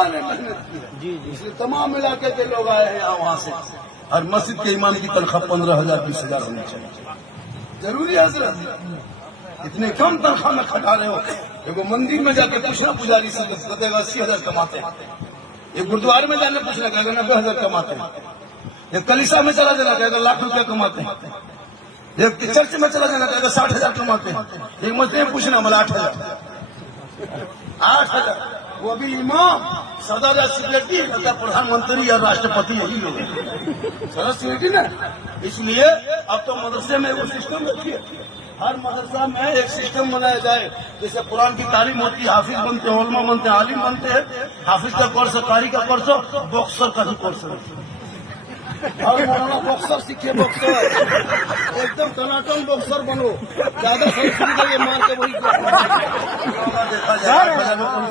علماء نے محنت کی، اس لیے تمام علاقے کے لوگ آئے ہیں وہاں سے. اور مسجد کے امام کی تنخواہ 15,000 20,000 ہونی چاہیے. ضروری ہے حضرت؟ اتنے کم تنخواہ میں کھٹا رہے ہو. ایک مندر میں جا کے پوچھنا پجاری سے کہے گا 80,000 کماتے ہیں. ایک گردوارے میں جانے پوچھنا کہے گا 90,000 کماتے ہیں. ایک کلیسا میں چلا جانا کہے گا 1,00,000 کماتے ہیں. ایک چرچ میں چلا جانا کہے گا 60,000 کماتے ہیں. ایک مسجد میں پوچھنا ملا 8,000. وہ بھی امام صدر یا سیکریٹری پردھان منتری یا راشٹرپتی یہی لوگ ہیں. صدر سیکریٹری نا. اس لیے اب تو مدرسے میں وہ سسٹم رکھیے. ہر مدرسہ میں ایک سسٹم بنایا جائے. جیسے قرآن کی تعلیم ہوتی ہے، حافظ بنتے ہیں، علماء بنتے ہیں، عالم بنتے ہیں. حافظ کا کورس، قاری کا کورس، باکسر کا بھی کورس ہے. اور مولانا باکسر سیکھے، باکسر ایک دم ٹناٹن باکسر بنو. زیادہ یہ مار کے وہی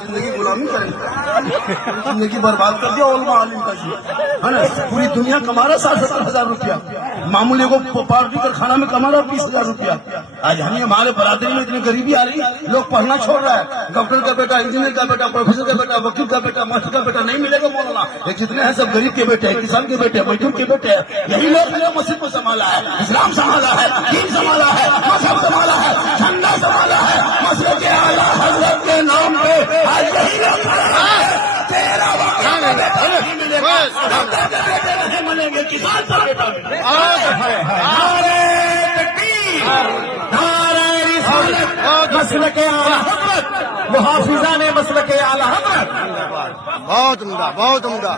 زندگی غلامی کریں گے، زندگی برباد کر دیا علماء عالم کا جی ہے نا. پوری دنیا کما رہا 60-70 ہزار روپیہ. معمولی کو پارٹی کر کھانا میں کما رہا 20,000 روپیہ. آج ہمیں ہمارے برادری میں اتنی غریبی آ رہی، لوگ پڑھنا چھوڑ رہا ہے. ڈاکٹر کا بیٹا، انجینئر کا بیٹا، پروفیسر کا بیٹا، وکیل کا بیٹا، ماسٹر کا بیٹا نہیں ملے گا مولانا. ایک جتنے ہیں سب غریب کے بیٹے ہیں، کسان کے بیٹے ہیں، مزدور کے بیٹے ہیں. یہی لوگ نے مسجد کو سنبھالا ہے، اسلام سنبھالا ہے، دین سنبھالا ہے، مذہب سنبھالا ہے، جھنڈا سنبھالا ہے. مسجد اعلیٰ حضرت کے نام پہ آج یہی لوگ تیرا وقت نہیں ملے گا. نہیں ملیں گے، کسان کا بیٹا مسلک اعلیٰ حضرت، محافظان مسلک اعلیٰ حضرت. بہت عمدہ، بہت عمدہ.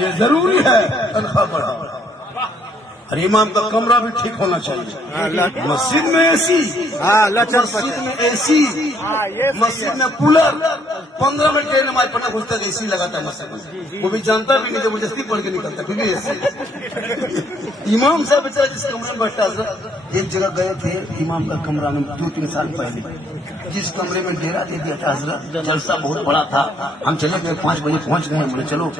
یہ ضروری ہے تنخواہ بڑھا. اور امام کا کمرہ بھی ٹھیک ہونا چاہیے. مسجد میں اے سی، مسجد میں اے سی، مسجد میں کولر. 15 منٹ کے نماز پڑھنا گھستا ہے، اے سی لگاتا ہے مسجد میں. وہ بھی جانتا بھی نہیں، زبردستی پڑھ کے نکلتا ہے، اے سی. امام صاحب بیچارہ جس کمرے میں بیٹھتا ہے، ایک جگہ گئے تھے امام کا کمرہ میں 2-3 سال پہلے. جس کمرے میں ڈیرا دے دیا تھا حضرت، جلسہ بہت بڑا تھا. ہم چلے گئے 5 بجے پہنچ گئے. بولے چلو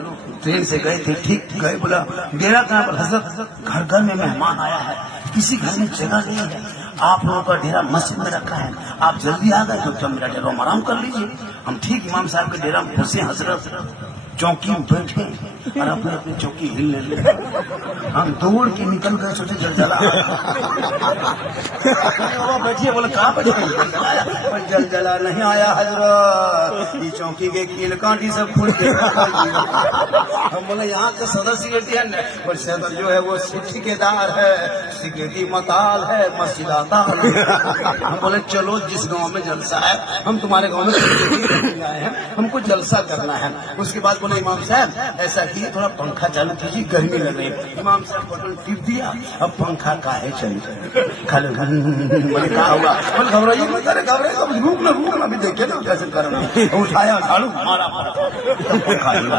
ٹرین سے گئے تھے، ٹھیک گئے. بولا ڈیرا کہاں پر؟ حضرت گھر گھر میں مہمان آیا ہے، کسی گھر میں جگہ نہیں ہے، آپ لوگوں کا ڈیرا مسجد میں رکھا ہے، آپ جلدی آ گئے تو جب میرا ڈیرا آرام کر لیجیے. ہم ٹھیک امام صاحب کے ڈیرا میں پھنسے حضرت. چوکی میں بیٹھے اور اپنے اپنی چوکی ہلنے لگے. ہم دوڑ کے نکل گئے، سوچے جلجلا. بیٹھیے. بولے کہاں بیٹھے؟ جلجلا نہیں آیا حضرت، یہ چوکی کے کیل کانٹی سب کھل کے. ہم بولے یہاں کا صدر سیکریٹری ہے. اور صدر جو ہے وہ ٹھیکیدار ہے، سیکریٹری متال ہے، مسجد آتا ہے. ہم بولے چلو جس گاؤں میں جلسہ ہے، ہم تمہارے گاؤں میں آئے ہیں، ہم کو جلسہ کرنا ہے. اس کے بعد بولے امام صاحب ایسا کیجیے تھوڑا پنکھا چالو کیجیے، گرمی لگ رہی ہے. امام صاحب بٹن ٹپ دیا، اب پنکھا کاہے چلے. کھلے بولے کہا ہوا؟ بولے گھبرائیے مت، ارے گھبرائیے روکنا ابھی دیکھے نا کیسے کرنا. اٹھایا جھاڑو مارا پنکھا ہلا.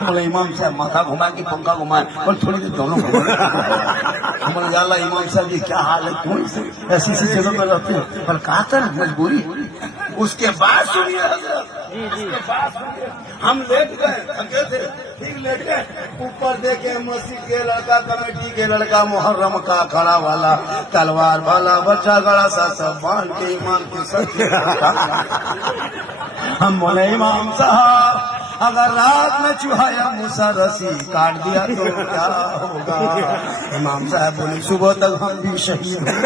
بولے امام صاحب ماتھا گھمائے کہ پنکھا گھمائے؟ بولے تھوڑی دیر دونوں گھمائے. بولے یا اللہ امام صاحب یہ کیا حال ہے، کون ایسی جگہ پر رہتے ہیں؟ پر کہا تھا نا مجبوری. اس کے بعد سنیے حضرت، ہم لیٹ گئے، تھکے تھے، ٹھیک لیٹ گئے. اوپر دیکھے مسجد کے لڑکا، کمیٹی کے لڑکا، محرم کا کھڑا والا، تلوار والا، بچہ گڑا سا سب باندھ کے امام کے ساتھ. ہم بولے امام صاحب اگر رات میں چوہایا موسیٰ رسی کاٹ دیا تو کیا ہوگا؟ امام صاحب بولے صبح تک ہم بھی شہید ہیں.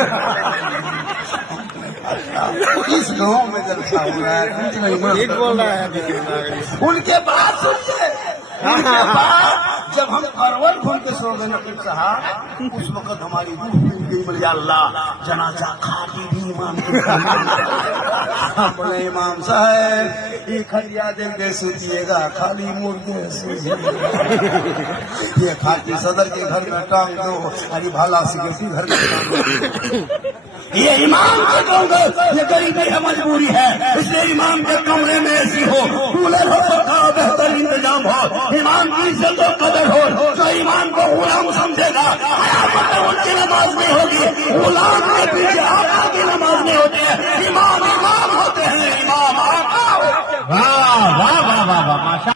اس گاؤں میں جلسہ ہو رہا ہے، بول رہا ہے. ان کے بعد سنیے، ان کے بعد جب ہم کروٹ کھول کے سو گئے نقیب صاحب، اس وقت ہماری روح مل گئی. بولے اللہ جنازہ کھاتی بھی امام کی. ہم بولے امام صاحب یہ کھڑیا دیکھ دے سوچیے گا، خالی مردے سوچیے. یہ کھاتی صدر کے گھر میں ٹانگ دو، ارے بھالا سیکریٹری گھر میں ٹانگ دو. یہ امام کے کمرے، یہ غریبی ہے، مجبوری ہے. اس لیے امام کے کمرے میں ایسی ہو، کولر ہو، پنکھا ہو، بہتر انتظام ہو. امام کی عزت و قدر ہو. جو امام کو غلام سمجھے گا قیامت میں ان کی نماز نہیں ہوگی. غلام کے پیچھے آقا کی نماز نہیں ہوتی ہے. امام امام ہوتے ہیں، امام آقا. واہ واہ واہ واہ واہ.